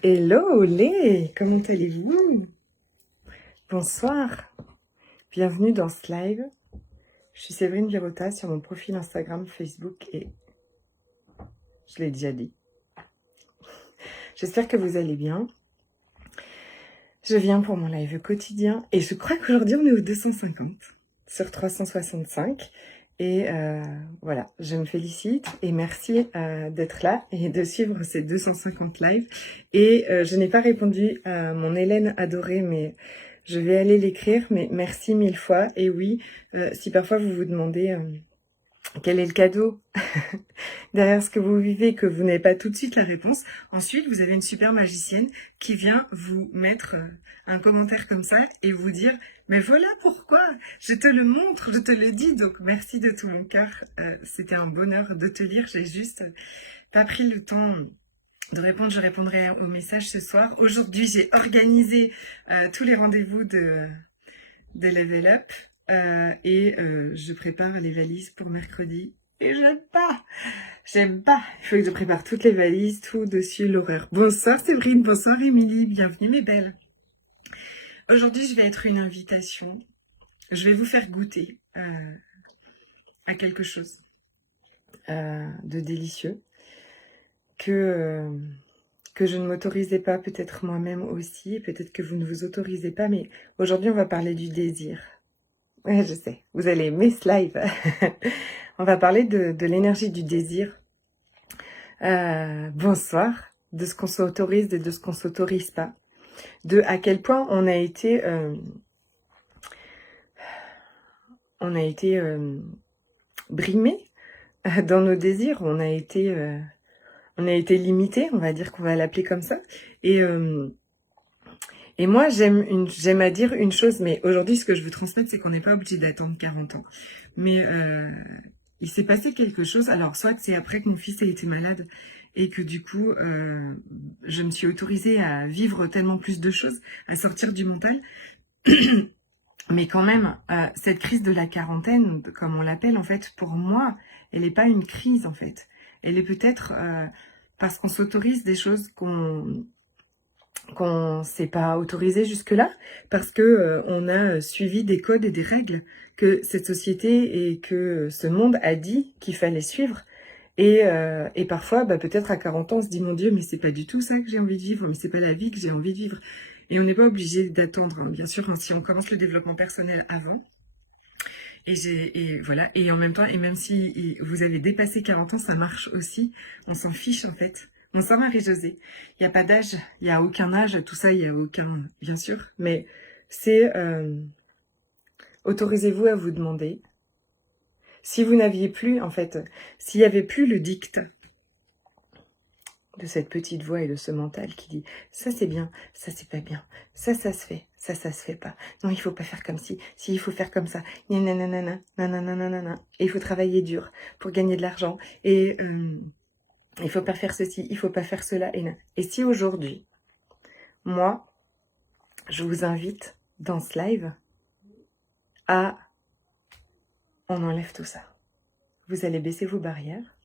Hello les, comment allez-vous? Bonsoir, bienvenue dans ce live. Je suis Séverine Virota sur mon profil Instagram, Facebook et je l'ai déjà dit. J'espère que vous allez bien. Je viens pour mon live quotidien et je crois qu'aujourd'hui on est au 250 sur 365. Et voilà, je me félicite et merci d'être là et de suivre ces 250 lives. Et je n'ai pas répondu à mon Hélène adorée, mais je vais aller l'écrire. Mais merci mille fois. Et oui, si parfois vous vous demandez quel est le cadeau derrière ce que vous vivez, que vous n'avez pas tout de suite la réponse, ensuite vous avez une super magicienne qui vient vous mettre un commentaire comme ça et vous dire « Mais voilà pourquoi, je te le montre, je te le dis ». Donc merci de tout mon cœur, c'était un bonheur de te lire, j'ai juste pas pris le temps de répondre, je répondrai aux messages ce soir. Aujourd'hui j'ai organisé tous les rendez-vous de Level Up et je prépare les valises pour mercredi. Et j'aime pas. Il faut que je prépare toutes les valises, tout dessus, l'horreur. Bonsoir Séverine, bonsoir Émilie, bienvenue mes belles. Aujourd'hui, je vais être une invitation. Je vais vous faire goûter à quelque chose de délicieux que je ne m'autorisais pas, peut-être moi-même aussi, peut-être que vous ne vous autorisez pas, mais aujourd'hui, on va parler du désir. Ouais, je sais, vous allez aimer ce live. On va parler de l'énergie du désir. Bonsoir, de ce qu'on s'autorise et de ce qu'on s'autorise pas. De à quel point on a été brimé dans nos désirs, on a été limité, on va dire qu'on va l'appeler comme ça. Et moi j'aime à dire une chose, mais aujourd'hui ce que je veux transmettre, c'est qu'on n'est pas obligé d'attendre 40 ans. Mais il s'est passé quelque chose, alors soit que c'est après que mon fils a été malade et que du coup je me suis autorisée à vivre tellement plus de choses, à sortir du mental. Mais quand même, cette crise de la quarantaine, comme on l'appelle en fait, pour moi, elle n'est pas une crise en fait. Elle est peut-être parce qu'on s'autorise des choses qu'on s'est pas autorisé jusque-là, parce que on a suivi des codes et des règles que cette société et que ce monde a dit qu'il fallait suivre. Et parfois, peut-être à 40 ans, on se dit, mon Dieu, mais c'est pas du tout ça que j'ai envie de vivre, mais c'est pas la vie que j'ai envie de vivre. Et on n'est pas obligé d'attendre, hein, bien sûr, hein, si on commence le développement personnel avant. Et voilà. Et en même temps, et même si vous avez dépassé 40 ans, ça marche aussi. On s'en fiche, en fait. Bonsoir Marie-Josée. Il n'y a pas d'âge, il n'y a aucun âge, tout ça, il n'y a aucun, bien sûr. Mais c'est, autorisez-vous à vous demander. Si vous n'aviez plus, en fait, s'il n'y avait plus le dictat de cette petite voix et de ce mental qui dit « ça c'est bien, ça c'est pas bien, ça se fait, ça se fait pas, non il faut pas faire comme si il faut faire comme ça, nanana, nanana, et il faut travailler dur pour gagner de l'argent, et il faut pas faire ceci, il faut pas faire cela, et si aujourd'hui, moi, je vous invite dans ce live à... on enlève tout ça. Vous allez baisser vos barrières.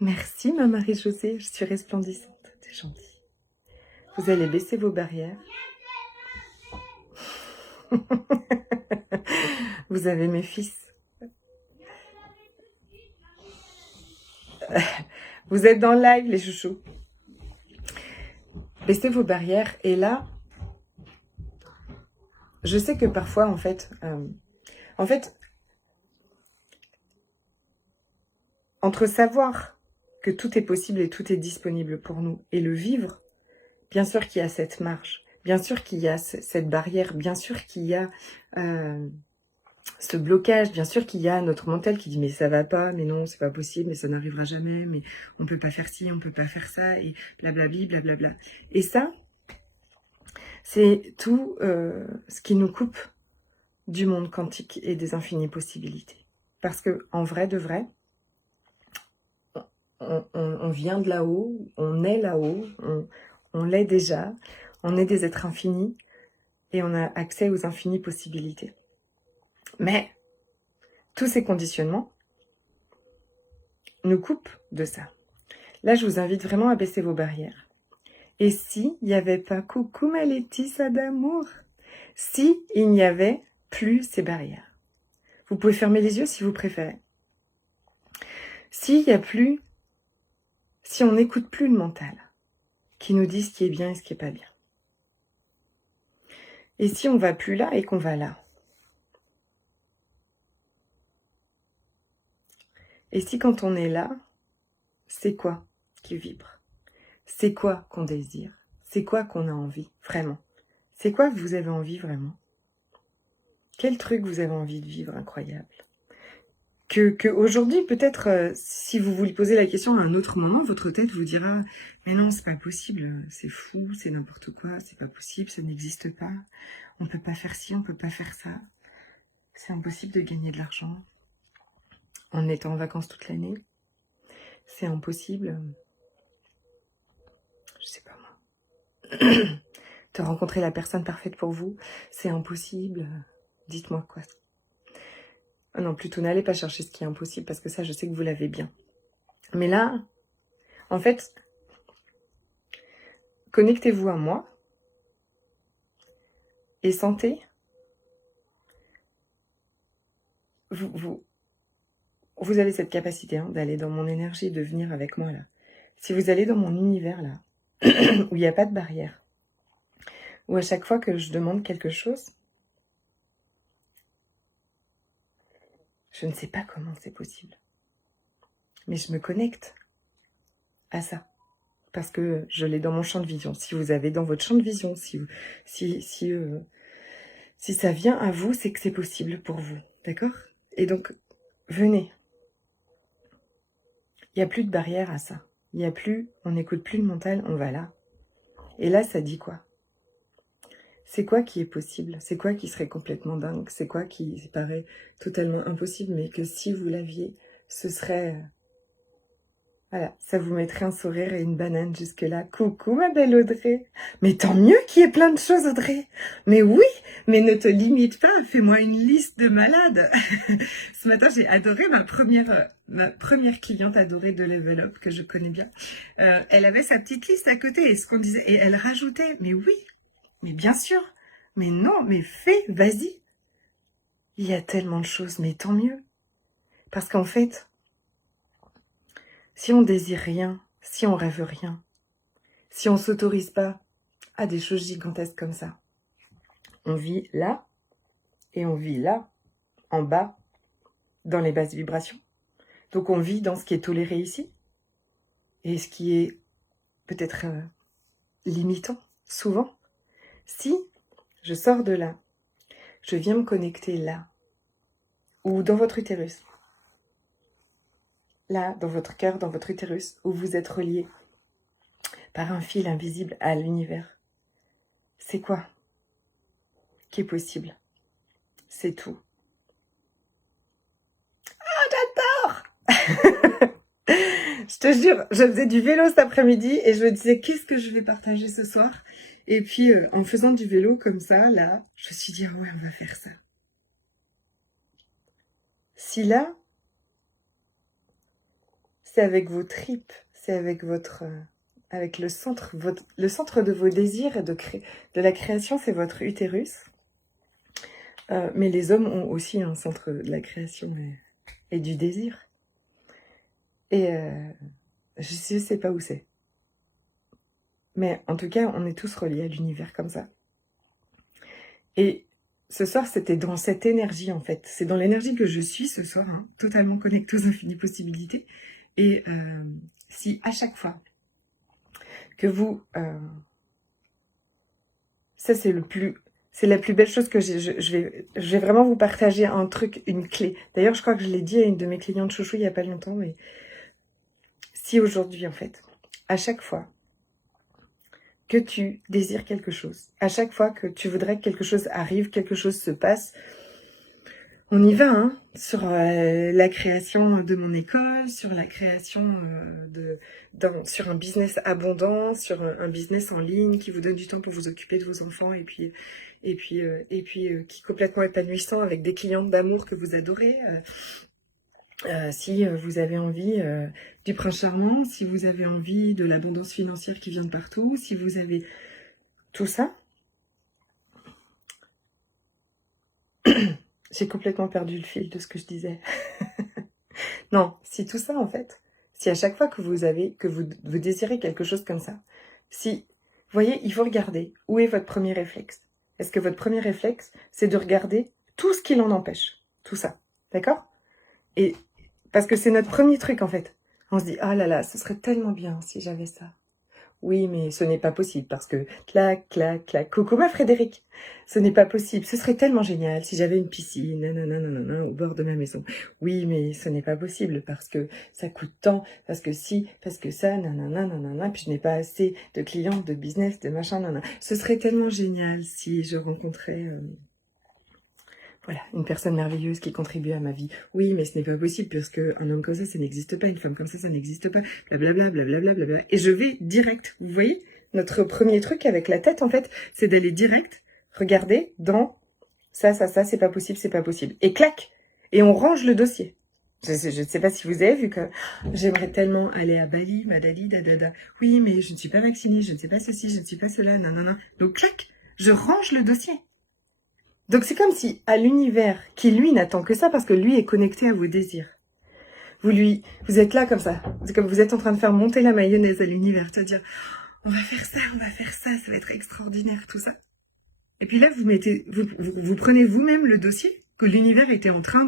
Merci ma Marie-Josée, je suis resplendissante, t'es gentille. Vous allez baisser vos barrières. Vous avez mes fils. Vous êtes dans le live les chouchous. Baissez vos barrières et là, je sais que parfois en fait, entre savoir que tout est possible et tout est disponible pour nous et le vivre, bien sûr qu'il y a cette marge, bien sûr qu'il y a cette barrière, bien sûr qu'il y a ce blocage, bien sûr qu'il y a notre mental qui dit mais ça va pas, mais non c'est pas possible, mais ça n'arrivera jamais, mais on peut pas faire ci, on peut pas faire ça, et blablabli, blablabla. Et ça, c'est tout ce qui nous coupe du monde quantique et des infinies possibilités. Parce que en vrai de vrai, on vient de là-haut, on est là-haut, on l'est déjà, on est des êtres infinis et on a accès aux infinies possibilités. Mais tous ces conditionnements, nous coupe de ça. Là, je vous invite vraiment à baisser vos barrières. Et si il n'y avait pas, coucou ma Laetitia d'amour, si il n'y avait plus ces barrières. Vous pouvez fermer les yeux si vous préférez. S'il y a plus, si on n'écoute plus le mental, qui nous dit ce qui est bien et ce qui est pas bien. Et si on va plus là et qu'on va là. Et si quand on est là, c'est quoi qui vibre? C'est quoi qu'on désire? C'est quoi qu'on a envie, vraiment? C'est quoi que vous avez envie vraiment? Quel truc vous avez envie de vivre incroyable? Que aujourd'hui, peut-être, si vous vous posez la question à un autre moment, votre tête vous dira « Mais non, c'est pas possible, c'est fou, c'est n'importe quoi, c'est pas possible, ça n'existe pas. On peut pas faire ci, on peut pas faire ça. C'est impossible de gagner de l'argent en étant en vacances toute l'année. C'est impossible, je sais pas moi, de rencontrer la personne parfaite pour vous. C'est impossible. Dites-moi quoi. » Ah non, plutôt n'allez pas chercher ce qui est impossible, parce que ça, je sais que vous l'avez bien. Mais là, en fait, connectez-vous à moi et sentez, vous avez cette capacité d'aller dans mon énergie, de venir avec moi là. Si vous allez dans mon univers là, où il n'y a pas de barrière, où à chaque fois que je demande quelque chose, je ne sais pas comment c'est possible, mais je me connecte à ça. Parce que je l'ai dans mon champ de vision. Si vous avez dans votre champ de vision, si ça vient à vous, c'est que c'est possible pour vous. D'accord? Et donc, venez. Il n'y a plus de barrière à ça. Il n'y a plus, on n'écoute plus le mental, on va là. Et là, ça dit quoi? C'est quoi qui est possible? C'est quoi qui serait complètement dingue? C'est quoi qui paraît totalement impossible, mais que si vous l'aviez, ce serait... Voilà, ça vous mettrait un sourire et une banane jusque-là. Coucou ma belle Audrey. Mais tant mieux qu'il y ait plein de choses, Audrey. Mais oui, mais ne te limite pas, fais-moi une liste de malades. Ce matin, j'ai adoré ma première cliente adorée de Level Up, que je connais bien. Elle avait sa petite liste à côté, et ce qu'on disait, et elle rajoutait, mais oui, mais bien sûr, mais non, mais fais, vas-y. Il y a tellement de choses, mais tant mieux. Parce qu'en fait, si on désire rien, si on rêve rien, si on s'autorise pas à des choses gigantesques comme ça, on vit là et on vit là, en bas, dans les basses vibrations. Donc on vit dans ce qui est toléré ici et ce qui est peut-être limitant, souvent. Si je sors de là, je viens me connecter là, ou dans votre utérus, là, dans votre cœur, dans votre utérus, où vous êtes relié par un fil invisible à l'univers. C'est quoi qui est possible? C'est tout. Ah, j'adore. Je te jure, je faisais du vélo cet après-midi et je me disais, qu'est-ce que je vais partager ce soir? Et puis, en faisant du vélo comme ça, là, je me suis dit, ah ouais, on va faire ça. Si là, c'est avec vos tripes, c'est avec votre... avec le centre de vos désirs et de la création, c'est votre utérus. Mais les hommes ont aussi un centre de la création et du désir. Et je sais pas où c'est. Mais en tout cas, on est tous reliés à l'univers comme ça. Et ce soir, c'était dans cette énergie, en fait. C'est dans l'énergie que je suis ce soir, totalement connectée aux infinies possibilités. Et si à chaque fois que vous... ça, c'est la plus belle chose que je vais vraiment vous partager un truc, une clé. D'ailleurs, je crois que je l'ai dit à une de mes clientes chouchou il n'y a pas longtemps, mais si aujourd'hui, en fait, à chaque fois que tu désires quelque chose, à chaque fois que tu voudrais que quelque chose arrive, quelque chose se passe, on y va, sur la création de mon école, sur la création sur un business abondant, sur un business en ligne qui vous donne du temps pour vous occuper de vos enfants et puis qui est complètement épanouissant avec des clientes d'amour que vous adorez. Si vous avez envie du prince charmant, si vous avez envie de l'abondance financière qui vient de partout, si vous avez tout ça. J'ai complètement perdu le fil de ce que je disais. Non, si tout ça en fait, si à chaque fois que vous désirez quelque chose comme ça, si, vous voyez, il faut regarder où est votre premier réflexe. Est-ce que votre premier réflexe, c'est de regarder tout ce qui l'en empêche, tout ça, d'accord? Et parce que c'est notre premier truc en fait. On se dit, ah là là, ce serait tellement bien si j'avais ça. Oui, mais ce n'est pas possible parce que, clac, clac, clac, coucou ma Frédéric, ce n'est pas possible, ce serait tellement génial si j'avais une piscine, nanana, nanana, au bord de ma maison. Oui, mais ce n'est pas possible parce que ça coûte tant, parce que si, parce que ça, nanana, nanana, puis je n'ai pas assez de clients, de business, de machin, nanana. Ce serait tellement génial si je rencontrais... Voilà, une personne merveilleuse qui contribue à ma vie. Oui, mais ce n'est pas possible, puisque un homme comme ça n'existe pas, une femme comme ça n'existe pas, blablabla, blablabla, blablabla. Et je vais direct, vous voyez, notre premier truc avec la tête, en fait, c'est d'aller direct, regarder dans ça, c'est pas possible, c'est pas possible. Et clac, et on range le dossier. Je ne sais pas si vous avez vu que j'aimerais tellement aller à Bali, madali, dadada. Oui, mais je ne suis pas vaccinée, je ne sais pas ceci, je ne suis pas cela, nanana. Donc clac, je range le dossier. Donc c'est comme si à l'univers, qui lui n'attend que ça parce que lui est connecté à vos désirs, vous êtes là comme ça, c'est comme vous êtes en train de faire monter la mayonnaise à l'univers, c'est-à-dire on va faire ça, ça va être extraordinaire tout ça. Et puis là vous prenez vous-même le dossier que l'univers était en train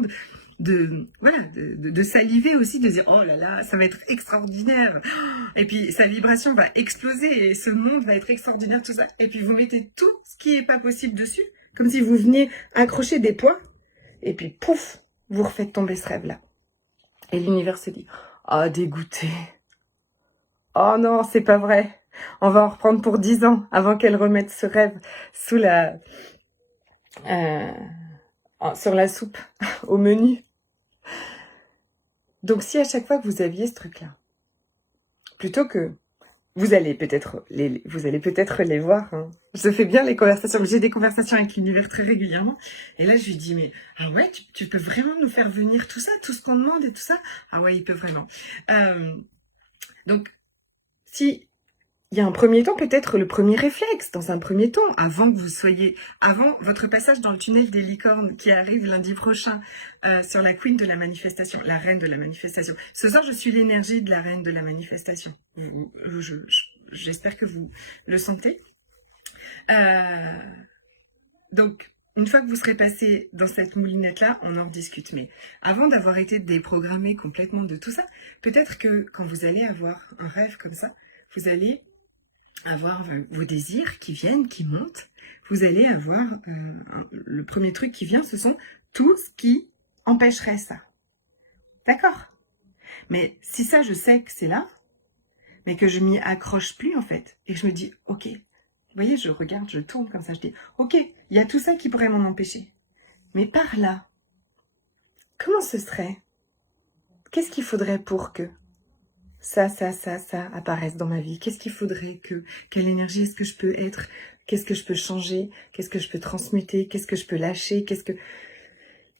de saliver aussi, de dire oh là là, ça va être extraordinaire. Et puis sa vibration va exploser et ce monde va être extraordinaire tout ça. Et puis vous mettez tout ce qui est pas possible dessus. Comme si vous veniez accrocher des poids, et puis pouf, vous refaites tomber ce rêve-là. Et l'univers se dit, ah, dégoûté. Oh non, c'est pas vrai. On va en reprendre pour 10 ans avant qu'elle remette ce rêve sous sur la soupe, au menu. Donc si à chaque fois que vous aviez ce truc-là, plutôt que vous allez peut-être les voir. Hein. Je fais bien les conversations. J'ai des conversations avec l'univers très régulièrement. Et là, je lui dis, mais ah ouais, tu peux vraiment nous faire venir tout ça, tout ce qu'on demande et tout ça? Ah ouais, il peut vraiment. Donc, si il y a un premier temps, peut-être le premier réflexe, dans un premier temps, avant votre passage dans le tunnel des licornes qui arrive lundi prochain sur la queen de la manifestation, la reine de la manifestation. Ce soir, je suis l'énergie de la reine de la manifestation. J'espère que vous le sentez. Donc, une fois que vous serez passé dans cette moulinette-là, on en rediscute. Mais avant d'avoir été déprogrammé complètement de tout ça, peut-être que quand vous allez avoir un rêve comme ça, vous allez avoir vos désirs qui viennent, qui montent. Vous allez avoir le premier truc qui vient, ce sont tout ce qui empêcherait ça. D'accord? Mais si ça, je sais que c'est là, mais que je m'y accroche plus en fait, et que je me dis, ok, vous voyez, je regarde, je tourne comme ça, je dis, ok, il y a tout ça qui pourrait m'en empêcher. Mais par là, comment ce serait? Qu'est-ce qu'il faudrait pour que ça apparaisse dans ma vie? Qu'est-ce qu'il faudrait que, quelle énergie est-ce que je peux être? Qu'est-ce que je peux changer? Qu'est-ce que je peux transmuter? Qu'est-ce que je peux lâcher?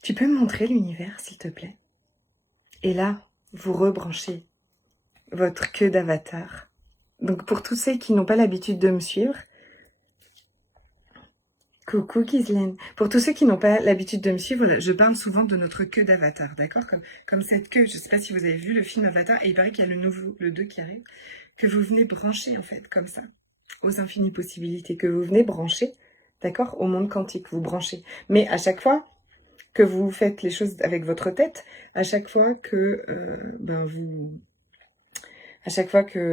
Tu peux me montrer l'univers, s'il te plaît? Et là, vous rebranchez votre queue d'avatar. Donc, pour tous ceux qui n'ont pas l'habitude de me suivre, coucou Ghislaine. Pour tous ceux qui n'ont pas l'habitude de me suivre, je parle souvent de notre queue d'avatar, d'accord? Comme cette queue, je ne sais pas si vous avez vu le film Avatar, et il paraît qu'il y a le 2 qui arrive, que vous venez brancher en fait, comme ça, aux infinies possibilités, que vous venez brancher, d'accord? Au monde quantique, vous branchez. Mais à chaque fois que vous faites les choses avec votre tête, à chaque fois que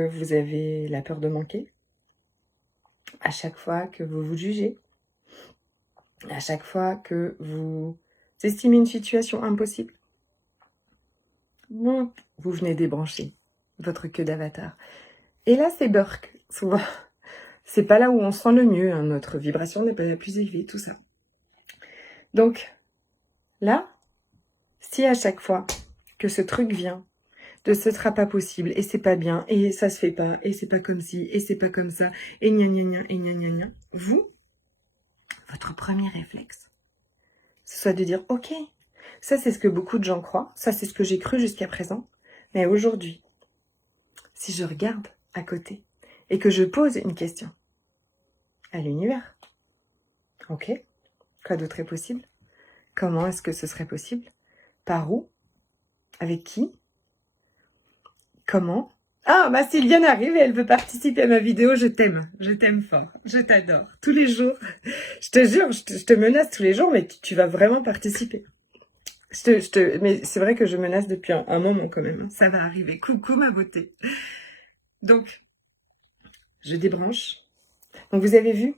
vous avez la peur de manquer, à chaque fois que vous vous jugez, à chaque fois que vous estimez une situation impossible, vous venez débrancher votre queue d'avatar. Et là, c'est Burke, souvent. C'est pas là où on se sent le mieux, hein. Notre vibration n'est pas la plus élevée, tout ça. Donc, là, si à chaque fois que ce truc vient, de ce sera pas possible, et c'est pas bien, et ça se fait pas, et c'est pas comme ci, et c'est pas comme ça, et gna gna gna, et gna gna gna, vous, votre premier réflexe, ce soit de dire, ok, Ça, c'est ce que beaucoup de gens croient. Ça, c'est ce que j'ai cru jusqu'à présent. Mais aujourd'hui, si je regarde à côté et que je pose une question à l'univers, ok, quoi d'autre est possible? Comment est-ce que ce serait possible? Par où? Avec qui? Comment? Ah, ma Sylviane arrive et elle veut participer à ma vidéo. Je t'aime fort, je t'adore. Tous les jours, je te jure, je te menace tous les jours, mais tu vas vraiment participer. Mais c'est vrai que je menace depuis un moment quand même. Ça va arriver. Coucou ma beauté. Donc, je débranche. Donc vous avez vu,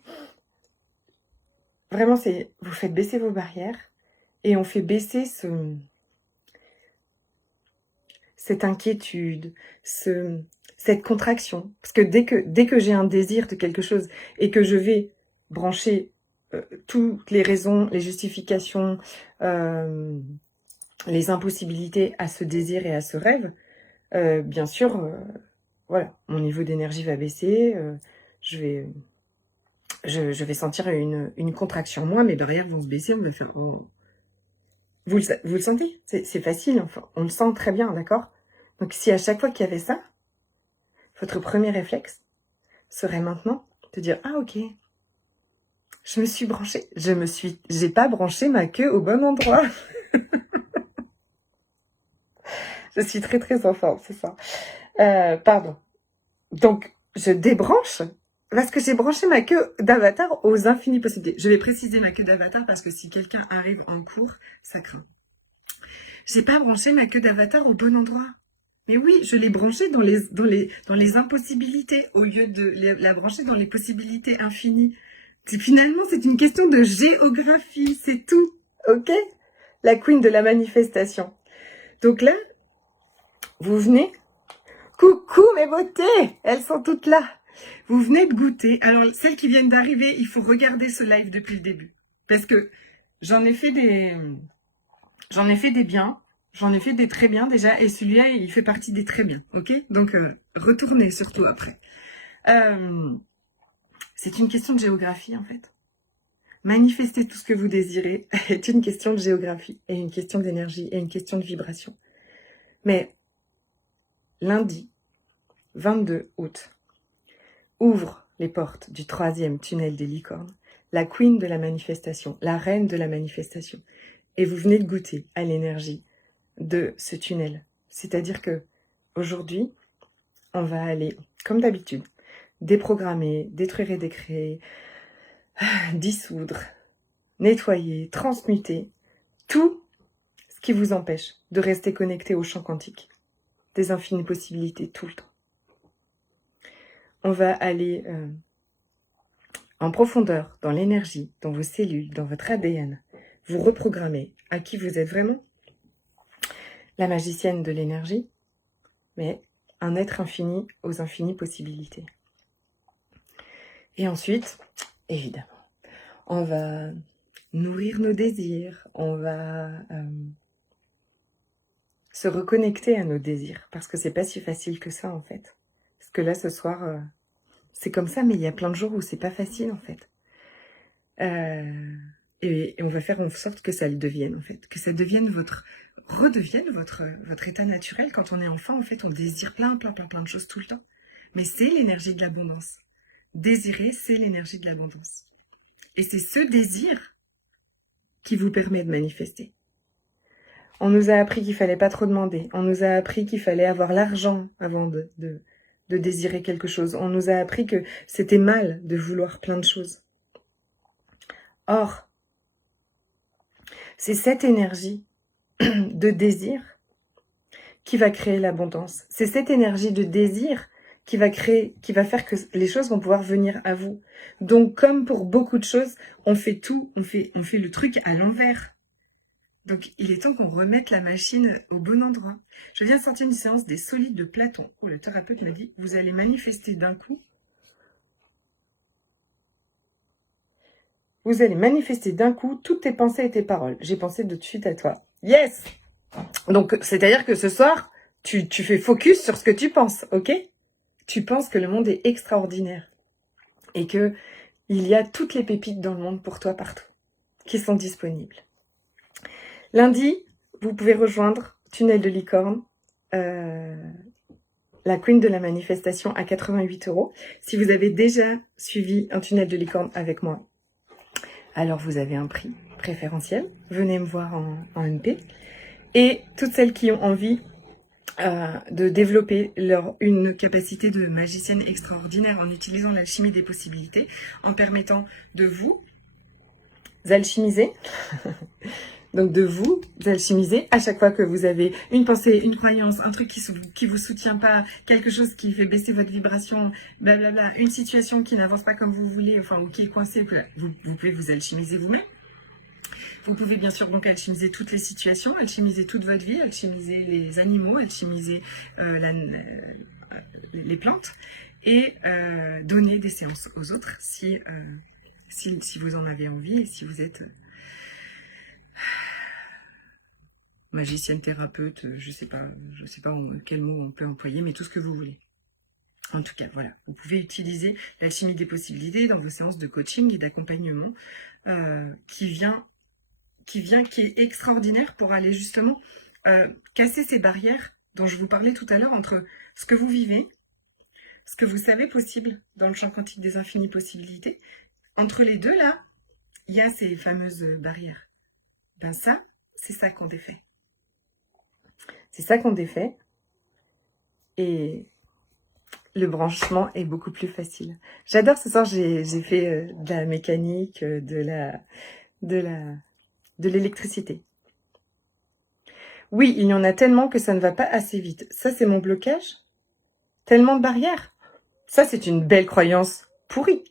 vraiment, vous faites baisser vos barrières et on fait baisser cette inquiétude, cette contraction. Parce que dès que j'ai un désir de quelque chose et que je vais brancher toutes les raisons, les justifications, les impossibilités à ce désir et à ce rêve, bien sûr, voilà, mon niveau d'énergie va baisser, je vais sentir une contraction. Moi, mes barrières vont se baisser, on va faire... Oh. Vous le sentez? C'est facile, enfin, on le sent très bien, d'accord? Donc si à chaque fois qu'il y avait ça, votre premier réflexe serait maintenant de dire « Ah ok, je me suis branchée, j'ai pas branché ma queue au bon endroit. » Je suis très très en forme, c'est ça. Pardon. Donc, je débranche parce que j'ai branché ma queue d'avatar aux infinies possibilités. Je vais préciser ma queue d'avatar parce que si quelqu'un arrive en cours, ça craint. J'ai pas branché ma queue d'avatar au bon endroit. Mais oui, je l'ai branchée dans les impossibilités au lieu de la brancher dans les possibilités infinies. Finalement, c'est une question de géographie, c'est tout. Ok? La queen de la manifestation. Donc là, vous venez. Coucou mes beautés, elles sont toutes là. Vous venez de goûter. Alors, celles qui viennent d'arriver, il faut regarder ce live depuis le début. Parce que j'en ai fait des biens, j'en ai fait des très bien déjà, et celui-là, il fait partie des très bien, ok? Donc, retournez surtout après. C'est une question de géographie, en fait. Manifester tout ce que vous désirez est une question de géographie, et une question d'énergie, et une question de vibration. Mais, lundi, 22 août, ouvre les portes du 3e tunnel des licornes, la queen de la manifestation, la reine de la manifestation. Et vous venez de goûter à l'énergie de ce tunnel. C'est-à-dire que aujourd'hui, on va aller, comme d'habitude, déprogrammer, détruire et décréer, dissoudre, nettoyer, transmuter tout ce qui vous empêche de rester connecté au champ quantique, des infinies possibilités tout le temps. On va aller en profondeur dans l'énergie, dans vos cellules, dans votre ADN, vous reprogrammer à qui vous êtes vraiment, la magicienne de l'énergie, mais un être infini aux infinies possibilités. Et ensuite, évidemment, on va nourrir nos désirs, on va se reconnecter à nos désirs, parce que c'est pas si facile que ça en fait. Parce que là, ce soir, c'est comme ça, mais il y a plein de jours où c'est pas facile en fait. Et on va faire en sorte que ça le devienne en fait, que ça devienne redevienne votre état naturel. Quand on est enfant, en fait, on désire plein de choses tout le temps. Mais c'est l'énergie de l'abondance. Désirer, c'est l'énergie de l'abondance. Et c'est ce désir qui vous permet de manifester. On nous a appris qu'il fallait pas trop demander. On nous a appris qu'il fallait avoir l'argent avant de désirer quelque chose. On nous a appris que c'était mal de vouloir plein de choses. Or, c'est cette énergie de désir qui va créer l'abondance. C'est cette énergie de désir qui va faire que les choses vont pouvoir venir à vous. Donc, comme pour beaucoup de choses, on fait le truc à l'envers. Donc, il est temps qu'on remette la machine au bon endroit. Je viens de sortir une séance des solides de Platon. Oh, le thérapeute m'a dit, vous allez manifester d'un coup. Vous allez manifester d'un coup toutes tes pensées et tes paroles. J'ai pensé de suite à toi. Yes! Donc, c'est-à-dire que ce soir, tu fais focus sur ce que tu penses, ok? Tu penses que le monde est extraordinaire. Et que il y a toutes les pépites dans le monde pour toi partout, qui sont disponibles. Lundi, vous pouvez rejoindre Tunnel de Licorne, la Queen de la manifestation à 88 €. Si vous avez déjà suivi un Tunnel de Licorne avec moi, alors vous avez un prix préférentiel. Venez me voir en MP. Et toutes celles qui ont envie de développer une capacité de magicienne extraordinaire en utilisant l'alchimie des possibilités, en permettant de vous alchimiser, donc de vous alchimiser à chaque fois que vous avez une pensée, une croyance, un truc qui vous soutient pas, quelque chose qui fait baisser votre vibration, blablabla, une situation qui n'avance pas comme vous voulez, enfin, ou qui est coincée, vous pouvez vous alchimiser vous-même. Vous pouvez bien sûr donc alchimiser toutes les situations, alchimiser toute votre vie, alchimiser les animaux, alchimiser les plantes et donner des séances aux autres si vous en avez envie et si vous êtes magicienne, thérapeute, je sais pas quel mot on peut employer, mais tout ce que vous voulez. En tout cas, voilà, vous pouvez utiliser l'alchimie des possibilités dans vos séances de coaching et d'accompagnement qui est extraordinaire pour aller justement casser ces barrières dont je vous parlais tout à l'heure entre ce que vous vivez, ce que vous savez possible dans le champ quantique des infinies possibilités. Entre les deux, là, il y a ces fameuses barrières. Ben ça, c'est ça qu'on défait. C'est ça qu'on défait. Et le branchement est beaucoup plus facile. J'adore, ce soir, j'ai fait de la mécanique, de l'électricité. Oui, il y en a tellement que ça ne va pas assez vite. Ça, c'est mon blocage. Tellement de barrières. Ça, c'est une belle croyance pourrie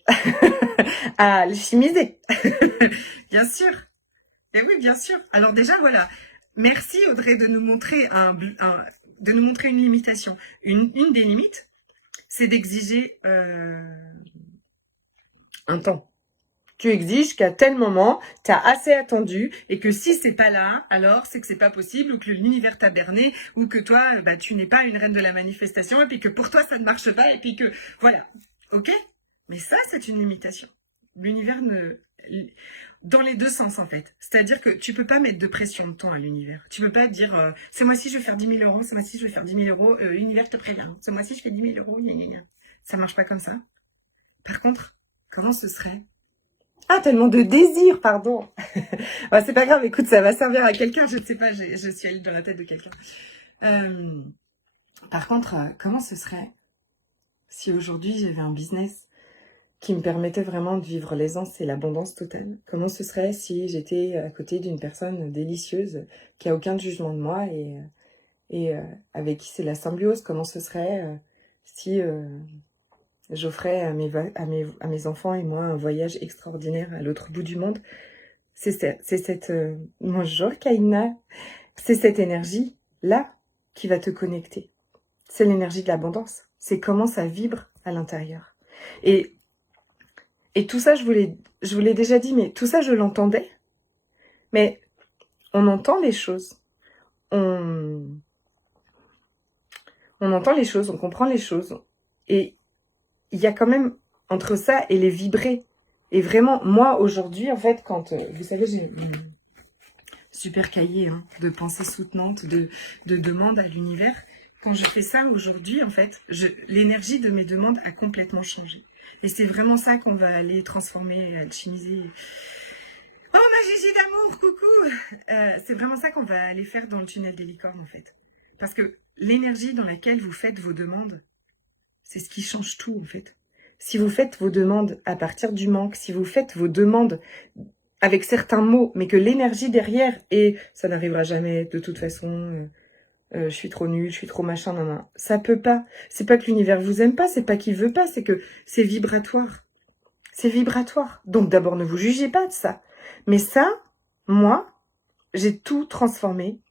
à alchimiser. Bien sûr. Et oui, bien sûr. Alors déjà, voilà. Merci Audrey de nous montrer une limitation. Une des limites, c'est d'exiger un temps. Tu exiges qu'à tel moment, tu as assez attendu et que si c'est pas là, alors c'est que c'est pas possible ou que l'univers t'a berné ou que toi, tu n'es pas une reine de la manifestation et puis que pour toi, ça ne marche pas et puis que, voilà. Ok? Mais ça, c'est une limitation. L'univers dans les deux sens, en fait. C'est-à-dire que tu peux pas mettre de pression de temps à l'univers. Tu peux pas dire, ce mois-ci, je vais faire 10 000 €, ce mois-ci, je vais faire 10 000 €, l'univers te prévient. Ce mois-ci, je fais 10 000 €, gna gna gna. Ça marche pas comme ça. Par contre, comment ce serait? Ah, tellement de désir, pardon. Bah, c'est pas grave, écoute, ça va servir à quelqu'un, je ne sais pas, je suis allée dans la tête de quelqu'un. Par contre, comment ce serait si aujourd'hui j'avais un business qui me permettait vraiment de vivre l'aisance et l'abondance totale? Comment ce serait si j'étais à côté d'une personne délicieuse qui a aucun jugement de moi et avec qui c'est la symbiose? Comment ce serait si j'offrais à mes enfants et moi un voyage extraordinaire à l'autre bout du monde? C'est cette bonjour Kaina, c'est cette énergie là qui va te connecter. C'est l'énergie de l'abondance. C'est comment ça vibre à l'intérieur. Et tout ça, je vous l'ai déjà dit, mais tout ça, je l'entendais. Mais on entend les choses. On entend les choses, on comprend les choses. Et il y a quand même entre ça et les vibrer. Et vraiment, moi, aujourd'hui, en fait, quand... vous savez, j'ai un super cahier de pensées soutenantes, de demandes à l'univers. Quand je fais ça aujourd'hui, en fait, l'énergie de mes demandes a complètement changé. Et c'est vraiment ça qu'on va aller transformer, alchimiser. Oh, ma Gigi d'amour, coucou! C'est vraiment ça qu'on va aller faire dans le tunnel des licornes, en fait. Parce que l'énergie dans laquelle vous faites vos demandes, c'est ce qui change tout, en fait. Si vous faites vos demandes à partir du manque, si vous faites vos demandes avec certains mots, mais que l'énergie derrière, et ça n'arrivera jamais, de toute façon, je suis trop nulle, je suis trop machin, non, non, ça peut pas. C'est pas que l'univers vous aime pas, c'est pas qu'il veut pas, c'est que c'est vibratoire. C'est vibratoire. Donc d'abord, ne vous jugez pas de ça. Mais ça, moi, j'ai tout transformé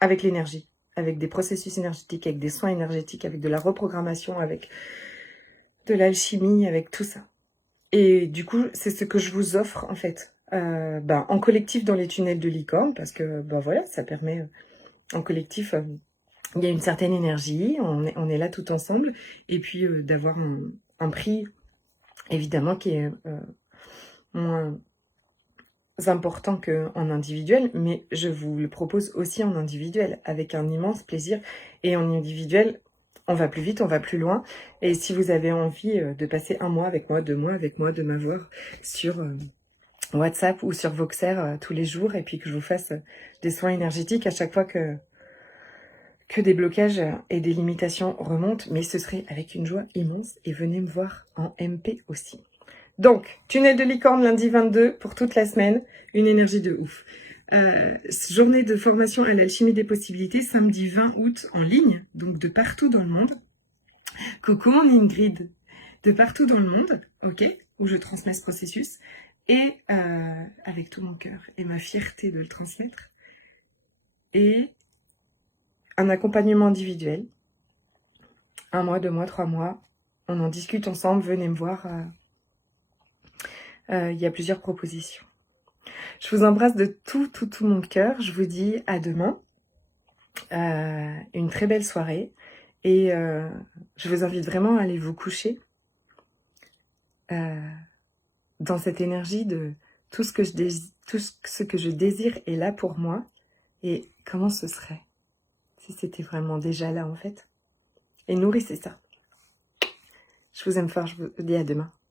avec l'énergie, avec des processus énergétiques, avec des soins énergétiques, avec de la reprogrammation, avec de l'alchimie, avec tout ça. Et du coup, c'est ce que je vous offre, en fait, en collectif dans les tunnels de licorne, parce que, voilà, ça permet, en collectif, il y a une certaine énergie, on est là tout ensemble, et puis d'avoir un prix, évidemment, qui est moins important qu'en individuel, mais je vous le propose aussi en individuel, avec un immense plaisir. Et en individuel, on va plus vite, on va plus loin. Et si vous avez envie de passer 1 mois avec moi, 2 mois avec moi, de m'avoir sur WhatsApp ou sur Voxer tous les jours, et puis que je vous fasse des soins énergétiques à chaque fois que des blocages et des limitations remontent, mais ce serait avec une joie immense, et venez me voir en MP aussi. Donc, tunnel de licorne lundi 22 pour toute la semaine, une énergie de ouf. Journée de formation à l'alchimie des possibilités, samedi 20 août en ligne, donc de partout dans le monde. Coucou mon Ingrid, de partout dans le monde, ok, où je transmets ce processus, et avec tout mon cœur et ma fierté de le transmettre, et un accompagnement individuel, 1 mois, 2 mois, 3 mois, on en discute ensemble, venez me voir, il y a plusieurs propositions. Je vous embrasse de tout mon cœur, je vous dis à demain, une très belle soirée, et je vous invite vraiment à aller vous coucher dans cette énergie de tout ce que je désire est là pour moi, et comment ce serait si c'était vraiment déjà là en fait. Et nourrissez ça. Je vous aime fort, je vous dis à demain.